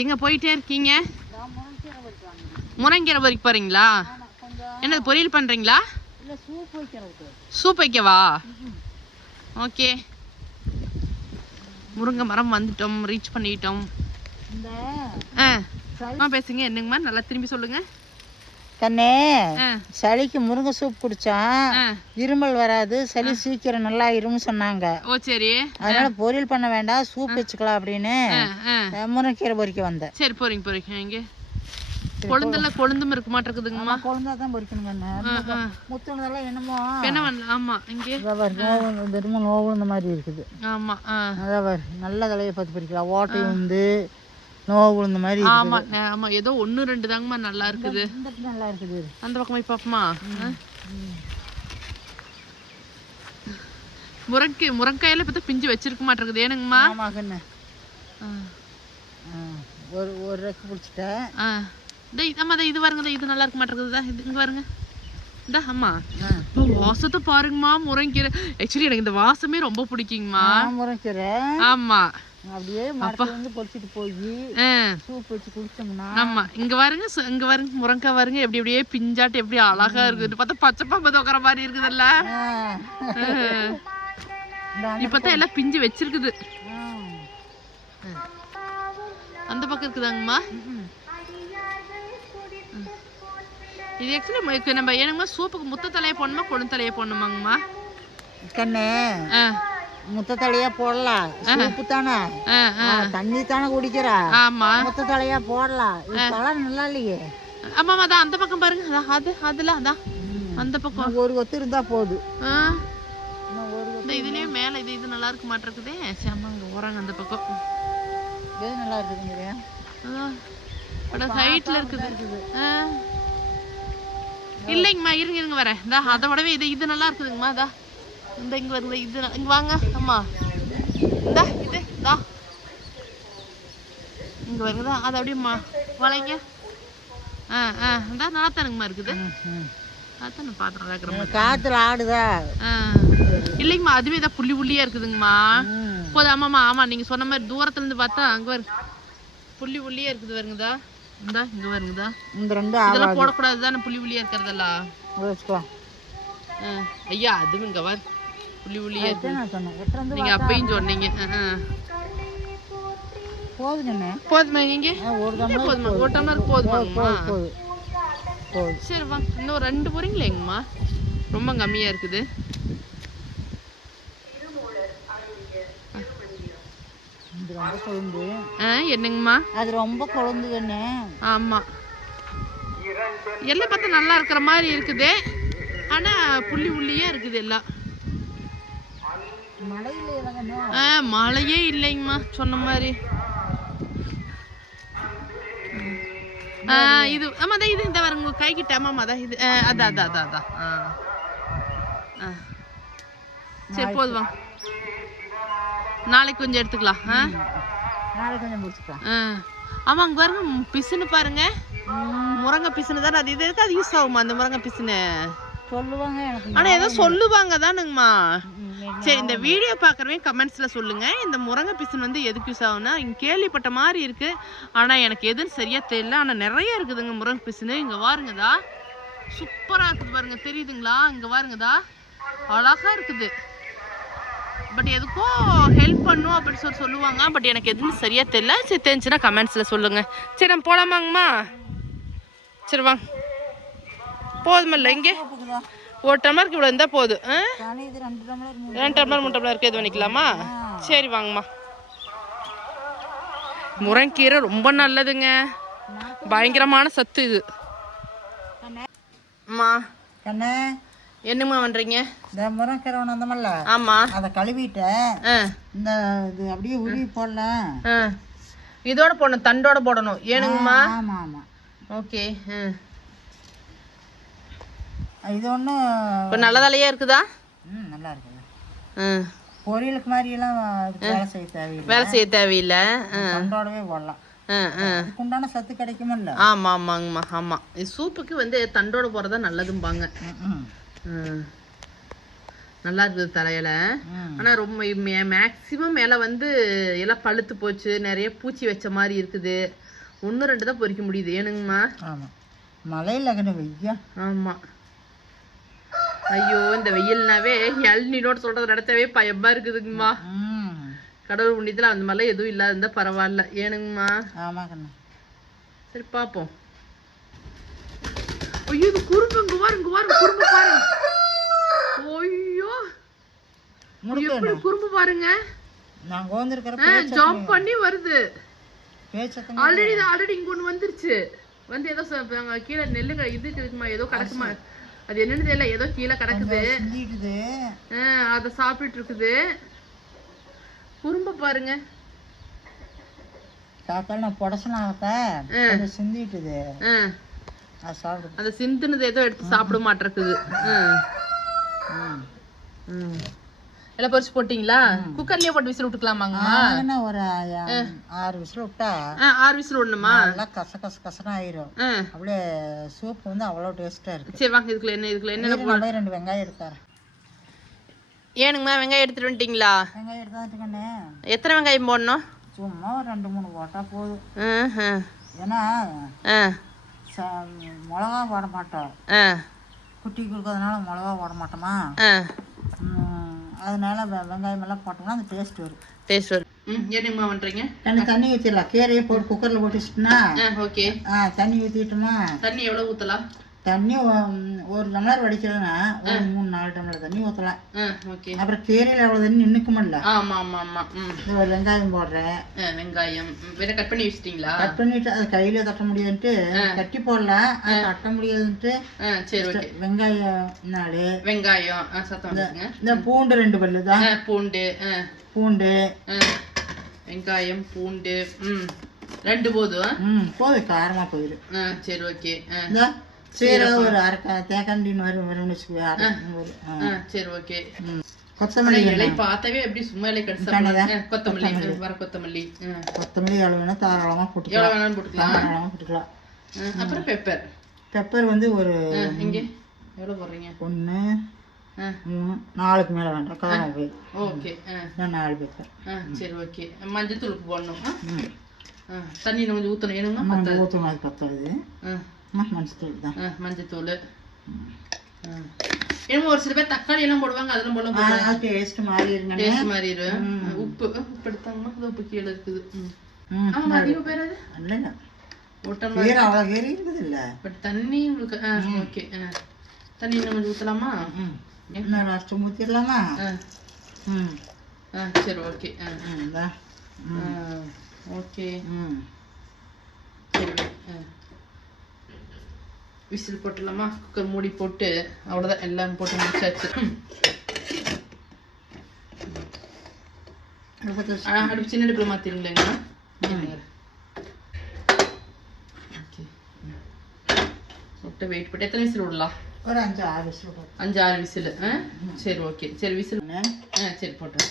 எங்கே போயிட்டே இருக்கீங்க? முருங்கீரை பறிக்க போகிறீங்களா? என்னது பொரியல் பண்ணுறீங்களா? சூப் வைக்கவா? ஓகே. முருங்கை மரம் வந்துட்டோம், ரீச் பண்ணிட்டோம். பேசுங்க. என்னங்கம்மா, நல்லா திரும்பி சொல்லுங்க. கண்ணே, சளிக்கு முருங்கை சூப் குடிச்சா இருமல் வராது, சளி சீக்கிரம் நல்லா இருமுன்னு சொன்னாங்க. ஓ சரி. அதனால பொரியல் பண்ண வேண்டாம், சூப் வச்சுக்கலாம் அப்படின்னு முருங்கைக்கீரை பொறிக்க வந்தேன். சரி, போறீங்க. இங்கே கொழுந்தும் இருக்க மாட்டேங்குதுங்கம்மா. கொழுந்தா தான் பொறிக்கணுங்க. முத்துனதெல்லாம் என்னமோ என்ன பண்ணலாம்? ஆமா, இங்கே நோவு இந்த மாதிரி இருக்குது. ஆமா, அதான் நல்ல தலையை பார்த்து பொறிக்கலாம். ஓட்டை வந்து நோவு இந்த மாதிரி. ஆமா ஆமா, ஏதோ 1-2 தாங்கம்மா நல்லா இருக்குது. நல்லா இருக்குது. அந்த பக்கம் போய் பாப்போமா? முருங்கையில பார்த்தா பிஞ்சு வச்சிருக்க மாட்டேங்குது. ஏனுங்கம்மா? ஆமாங்கண்ணே, ஒரு ரெக்கு பிடிச்சிட்டேன். இது பாருங்க, இது நல்லா இருக்க மாட்டேங்குது. இது இங்க பாருங்க. அம்மா வாசத்தை பாருங்கம்மா. முருங்கீரை ஆக்சுவலி எனக்கு இந்த வாசமே ரொம்ப பிடிக்குங்கம்மா. முருங்கீரை. ஆமா, அப்படியே மரத்துல வந்து பொறிச்சிட்டு போய் சூப் வச்சு குடிச்சோம்னா. ஆமா, இங்க பாருங்க முருங்கை பாருங்க, எப்படி அப்படியே பிஞ்சாட்டு எப்படி அழகா இருக்குது. பார்த்தா பச்சை பாம்பு தோக்குற மாதிரி இருக்குதுல்ல. இப்பதான் எல்லாம் பிஞ்சு வச்சிருக்குது. அந்த பக்கம் இருக்குதாங்கம்மா. இது ஆக்சுவலி நம்ம ஏனுங்கம்மா, சூப்புக்கு முத்த தலையை போடணுமா கொழுந்து தலையை போடணுமாங்கம்மா? கண்ணு, முத்த தலையா போடலாம். சூப்பு தானே, தண்ணி தானே குடிக்கிறா. ஆமா, முத்த தலையா போடலாம். கலர் நல்லா இல்லையே. ஆமா, அதான் அந்த பக்கம் பாருங்க. அதுல அதான் அந்த பக்கம் ஒரு கொத்து இருந்தா போதும். இதுலயே மேல இது நல்லா இருக்க மாட்டேங்குதே. சாமாங்க போறாங்க அந்த பக்கம். எது நல்லா இருக்குதுங்க? ஹைட்ல இருக்குது. இல்லைங்கம்மா, இருங்க வரேன். அதை விடவே இது நல்லா இருக்குதுங்கம்மா. இங்க வருது. இது இங்க வாங்க. ஆமா, இது இங்க வருங்க. அது அப்படியே வளைங்க. நல்லா தானுங்கம்மா இருக்குது. அதான் பாத்திரம் காத்துல ஆடுதா? இல்லைங்கம்மா, அதுவே தான் புள்ளியா இருக்குதுங்கம்மா. போதும். ஆமா, நீங்க சொன்ன மாதிரி தூரத்துல இருந்து பார்த்தா அங்க வரு புள்ளியா இருக்குது. வருங்கதா, இங்க வருங்கதா. இதெல்லாம் போடக்கூடாது தானே, புள்ளியா இருக்கிறதெல்லாம். ஐயா, அதுவும் இங்க வர புள்ளியா இருக்கு. நீங்க அப்பயும் சொன்னீங்க. போதுமா? இங்க போதுமா? ஒரு டம்ளர் போதுமாங்கம்மா? சரி வாங்க, இன்னும் 2 போறீங்களேங்கம்மா. ரொம்ப கம்மியா இருக்குது. என்னங்கம்மா? அது ரொம்ப கொழுந்துன்னு. ஆமா, எல்லாம் பார்த்தா நல்லா இருக்கிற மாதிரி இருக்குது. ஆனா புள்ளியா இருக்குது எல்லாம். மழையே இல்லைங்கம்மா சொன்ன மாதிரி. இது ஆமா, இது இந்த வரங்க கை கிட்ட. ஆமாம், இது அதான். சரி, போதுவா? நாளைக்கு கொஞ்சம் எடுத்துக்கலாம். நாளைக்கு கொஞ்சம் முடிச்சுக்கலாம். ஆமா, அங்க பாருங்க பிசுன்னு பாருங்க. முருங்கை பிசுன்னு தானே. அது எதுக்கு அது யூஸ் ஆகுமா அந்த முருங்கை பிசுன்னு சொல்லுவாங்க. ஆனா ஏதோ சொல்லுவாங்க தானுங்கம்மா. சரி, இந்த வீடியோ பாக்குறவங்க கமெண்ட்ஸ்ல சொல்லுங்க, இந்த முருங்கை பிசுன்னு வந்து எதுக்கு யூஸ் ஆகும்னா? இங்க கேள்விப்பட்ட மாதிரி இருக்கு, ஆனா எனக்கு எதுன்னு சரியா தெரியல. ஆனா நிறைய இருக்குதுங்க முருங்கை பிசுன்னு. இங்க பாருங்கதா, சூப்பரா இருக்குது பாருங்க. தெரியுதுங்களா? இங்க பாருங்கதா, அழகா இருக்குது. பட் எதுக்கும் ஹெல்ப் பண்ணும் அப்படின்னு சொல்லுவாங்க. பட் எனக்கு எதுவும் சரியா தெரியல. சரி, தெரிஞ்சுன்னா கமெண்ட்ஸ்ல சொல்லுங்க. சரி, நம்ம போலாமாங்கம்மா? சரி வாங்க. போதுமில்ல, இங்கே ஒரு டம்ளருக்கு இவ்வளோ இருந்தால் போதும். 2 டம்ளர் 3 டம்ளர் இருக்கு. எது பண்ணிக்கலாமா? சரி வாங்கம்மா. முருங்கீரை ரொம்ப நல்லதுங்க, பயங்கரமான சத்து இது. அம்மா என்னம்மா பண்றீங்க? இந்த முருங்கீரை வந்தமல்ல. ஆமா, அதை கழுவிட்டேன். இந்த இது அப்படியே உருவி போடலாம். இதோட போடணும், தண்டோட போடணும். ஏனுங்கம்மா? ஆமா. ஓகே. இது ஒன்றும் இப்போ நல்லதாலையா இருக்குதா? நல்லா இருக்குது. பொரியலுக்கு மாதிரி எல்லாம் வேலை செய்ய தேவையில்லை. தண்டோடவே போடலாம். உண்டான சத்து கிடைக்குமில்ல. ஆமாங்கம்மா. ஆமா, சூப்புக்கு வந்து தண்டோட போறதா நல்லதும்பாங்க. நல்லா இருக்குது தலையில. ஆனா ரொம்ப மேக்சிமம் இலை வந்து எல்லாம் பழுத்து போச்சு, நிறைய பூச்சி வச்ச மாதிரி இருக்குது. 1-2 தான் பொறிக்க முடியுது. ஏனுங்கம்மா? ஆமாம், மழையில் வெய்யா. ஆமாம். ஐயோ, இந்த வெயில்னாவே இளநீரோடு சொல்றது நடத்தவே பயமா இருக்குதுங்கம்மா. கடவுள் புண்ணியத்தில் அந்த மாதிரிலாம் எதுவும் இல்லாத இருந்தால் பரவாயில்ல. ஏனுங்கம்மா? ஆமாங்கண்ணா. சரி பார்ப்போம். ஐயோ, இது குறும்பு. இங்க பாருங்க குறும்பு பாருங்க. ஐயோ, எப்படி குறும்பு பாருங்க. நான் கோந்திருக்கிற ஜம்ப் பண்ணி வருது. ஆல்ரெடி இங்க ஒன்று வந்துருச்சு. வந்து ஏதோ கீழே நெல்லு இது இருக்குமா, ஏதோ கிடக்குமா, அது என்னன்னு தெரியல, ஏதோ கீழே கிடக்குது. அதை சாப்பிட்டு இருக்குது. குறும்ப பாருங்க. சிந்திட்டுது. அதை சிந்துனது ஏதோ எடுத்து சாப்பிட மாட்டிருக்குது. எல்லாம் பறிச்சு போட்டீங்களா? குக்கர்லயே போட்டு விசில் விட்டுக்கலாமாங்கம்மா? ஒரு 6 விசில் விட்டா 6 விசில் விடணுமா? நல்லா கசகசன்னு ஆயிரும். அப்படியே சூப் வந்து அவ்வளோ டேஸ்டா இருக்கு. சரி வாங்க, இதுக்குள்ள என்ன 2 வெங்காயம் எடுத்தாரேன். ஏனுங்கம்மா, வெங்காயம் எடுத்துட்டு வந்துட்டீங்களா? வெங்காயம் எடுத்தாந்துக்கண்ணே. எத்தனை வெங்காயம் போடணும்? சும்மா ஒரு 2-3 போட்டா போதும். ஏன்னா மிளகா போட மாட்டோம், குட்டி கொடுக்கறதுனால மிளகா போட மாட்டோமா, அதனால வெங்காயம் எல்லாம் போட்டோம்னா அந்த டேஸ்ட் வரும். என்னங்கம்மா பண்றீங்க? தண்ணி ஊற்றிடலாம். கீரையை போட்டு குக்கரில் போட்டு வச்சுட்டுனா ஓகே. தண்ணி ஊற்றிட்டோமா? தண்ணி எவ்வளோ ஊற்றலாம்? தண்ணி 1 டம்ளர் வடிக்கிறதுனா ஒரு 3-4 டம்ளர் தண்ணி ஊற்றலாம். அப்புறம் கீரையில் எவ்வளோ தண்ணி நின்றுக்குமில்ல. ஒரு வெங்காயம் போடுறேன். வெங்காயம் வேற கட் பண்ணி வச்சிட்டீங்களா? கட் பண்ணிட்டு அது கையில தட்ட முடியாதுன்ட்டு கட்டி போடலாம், அது தட்ட முடியாதுன்ட்டு. வெங்காயம் 4 வெங்காயம், இந்த பூண்டு 2 பல்லு தான். பூண்டு வெங்காயம் பூண்டு 2 போதும். காரமா போயிடும். சரி ஓகே. சீரகம் ஒரு அரை தேக்காண்டின்னு வரும்னு வச்சுக்கோ. சரி ஓகே. கொத்தமல்லி இலை பார்த்தாவே எப்படி சும்மா இலை கடிச்சா. கொத்தமல்லி கொத்தமல்லி எவ்வளவு வேணா தாராளமா போட்டுக்கலாம். அப்புறம் பெப்பர் வந்து ஒரு இங்க எவ்வளவு போடுறீங்க? 1 3 4க்கு மேல வேண்டாம், காரம் போய். ஓகே. 4 பெப்பர். சரி ஓகே. மஞ்சள் தூள் போடணும். தண்ணி கொஞ்சம் ஊத்தணும். ஏனுங்க ஊற்றணும், அது பத்தாது. மஞ்சத்தூள் தான். மஞ்சத்தூள். என்னமோ ஒரு சில பேர் தக்காளி எல்லாம் போடுவாங்க, அதெல்லாம் போடுவாங்க. டேஸ்ட் மாறிடும். உப்பு எடுத்தாங்கம்மா, உப்பு கீழே இருக்குது. ஆமா, அதிகம் பேர் அது இல்ல கீரை அவ்வளோ கீரை இருக்குது இல்லை. பட் தண்ணி உங்களுக்கு ஓகே. தண்ணி இன்னும் கொஞ்சம் ஊற்றலாமா? என்ன ரசம் ஊற்றிடலாமா? சரி ஓகே. ஓகே சரி. விசில் போட்டுடலாமா? குக்கர் மூடி போட்டு அவ்வளோதான், எல்லாம் போட்டு முடிச்சாச்சு. அடுப்பு சின்ன அடுப்பில் மாற்றிருங்களேங்கண்ணா. ஓகே. விட்டு வெயிட் போட்டு எத்தனை விசில் விடலாம்? ஒரு 5-6 விசில். 5-6 விசில். சரி ஓகே. சரி விசில். சரி போட்டேன்.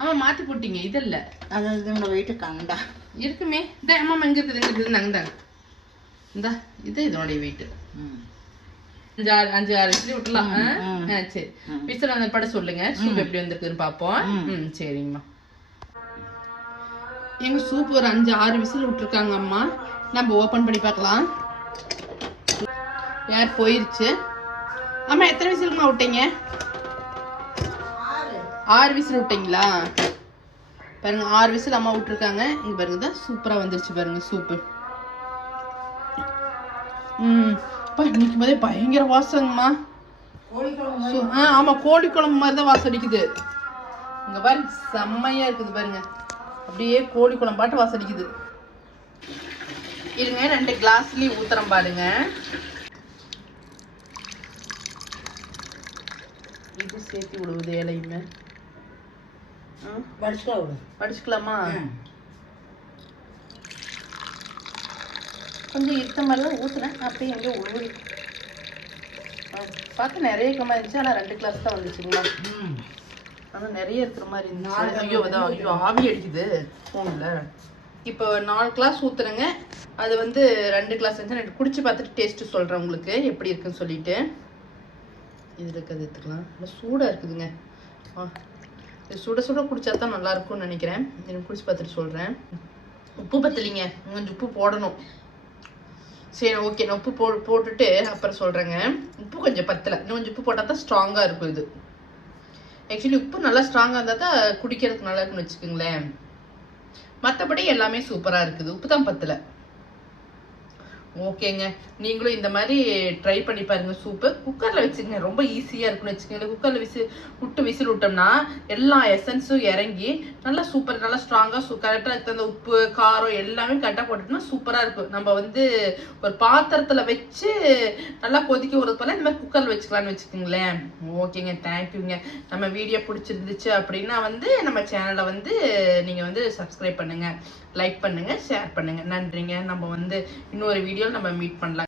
ஆமாம், மாற்றி போட்டீங்க. இது இல்லை, அது இதோட வெயிட்டு கண்டா இருக்குமே. இந்த அம்மா எங்கே இருக்குது? நாங்கள் இந்தா இது இதோடைய வெயிட்டு. 5-6 விசில் விட்டுலாம். சரி, விசில் அந்த படம் சொல்லுங்க. சூப் எப்படி வந்திருக்குன்னு பார்ப்போம். சரிங்கம்மா. எங்க சூப் ஒரு 5-6 விசில் விட்டுருக்காங்க அம்மா. நம்ம ஓப்பன் பண்ணி பார்க்கலாம். யார் போயிருச்சு? அம்மா எத்தனை விசிலுமா விட்டீங்க? 6 விசில் விட்டீங்களா? பாருங்க, 6 விசில் அம்மா விட்டுருக்காங்க. இங்க பாருங்க, தான் சூப்பரா வந்துருச்சு பாருங்க சூப்பு. நிற்கும் போதே பயங்கர வாசங்கம்மா. ஆமா, கோழி குழம்பு மாதிரி தான் வாசம் அடிக்குது. இங்க பாருங்க, செம்மையா இருக்குது பாருங்க. அப்படியே கோழி குழம்பாட்டு வாசம் அடிக்குது. இருங்க, 2 கிளாஸ்லயும் ஊத்துறோம் பாருங்க. இது சேர்த்து விடுவது இலையுமே படிச்சுக்கலாமா? கொஞ்சம் இருத்தமெல்லாம் ஊற்றுனேன், அப்படியே எங்கே உழுவுது. பார்க்க நிறைய இருக்க மாதிரி இருந்துச்சு, ஆனால் 2 கிளாஸ் தான் வந்துச்சுங்களா. ஆனால் நிறைய இருக்கிற மாதிரி இருந்துச்சு. ஐயோ ஆவி அடிக்குது ஃபோனில். இப்போ 4 கிளாஸ் ஊற்றுறேங்க. அது வந்து 2 கிளாஸ் இருந்துச்சு. நான் குடிச்சு பார்த்துட்டு டேஸ்ட்டு சொல்கிறேன் உங்களுக்கு எப்படி இருக்குன்னு சொல்லிட்டு. இதில் இருக்கிறது எடுத்துக்கலாம். நல்லா சூடாக இருக்குதுங்க. இது சுட சுட குடிச்சா தான் நல்லா இருக்கும்னு நினைக்கிறேன். எனக்கு குடிச்சு பார்த்துட்டு சொல்கிறேன். உப்பு பத்தலைங்க, கொஞ்சம் உப்பு போடணும். சரி ஓகே, நான் உப்பு போட்டுட்டு அப்புறம் சொல்கிறேங்க. உப்பு கொஞ்சம் பத்தலை, இன்னும் கொஞ்சம் உப்பு போட்டால் தான் ஸ்ட்ராங்காக இருக்கும். இது ஆக்சுவலி உப்பு நல்லா ஸ்ட்ராங்காக இருந்தால் தான் குடிக்கிறதுக்கு நல்லா இருக்குன்னு வச்சுக்கோங்களேன். மற்றபடி எல்லாமே சூப்பராக இருக்குது. உப்பு தான் பத்தலை. ஓகேங்க, நீங்களும் இந்த மாதிரி ட்ரை பண்ணி பாருங்க. சூப்பர். குக்கரில் வச்சுக்கங்க, ரொம்ப ஈஸியாக இருக்குன்னு வச்சுக்கோங்க. குக்கரில் விசில் விட்டோம்னா எல்லா எசன்ஸும் இறங்கி நல்லா சூப்பர், நல்லா ஸ்ட்ராங்காக கரெக்டாக இருக்குது. அந்த உப்பு காரம் எல்லாமே கரெக்டாக போட்டுட்டோம்னா சூப்பராக இருக்கும். நம்ம வந்து ஒரு பாத்திரத்தில் வச்சு நல்லா கொதிக்க ஒரு போல இந்த மாதிரி குக்கரில் வச்சுக்கலான்னு வச்சுக்கோங்களேன். ஓகேங்க, தேங்க்யூங்க. நம்ம வீடியோ பிடிச்சிருந்துச்சு அப்படின்னா வந்து நம்ம சேனலை வந்து நீங்கள் வந்து சப்ஸ்கிரைப் பண்ணுங்கள், லைக் பண்ணுங்கள், ஷேர் பண்ணுங்கள். நன்றிங்க. நம்ம வந்து இன்னொரு வீடியோ நம்ம மீட் பண்ணலாம்.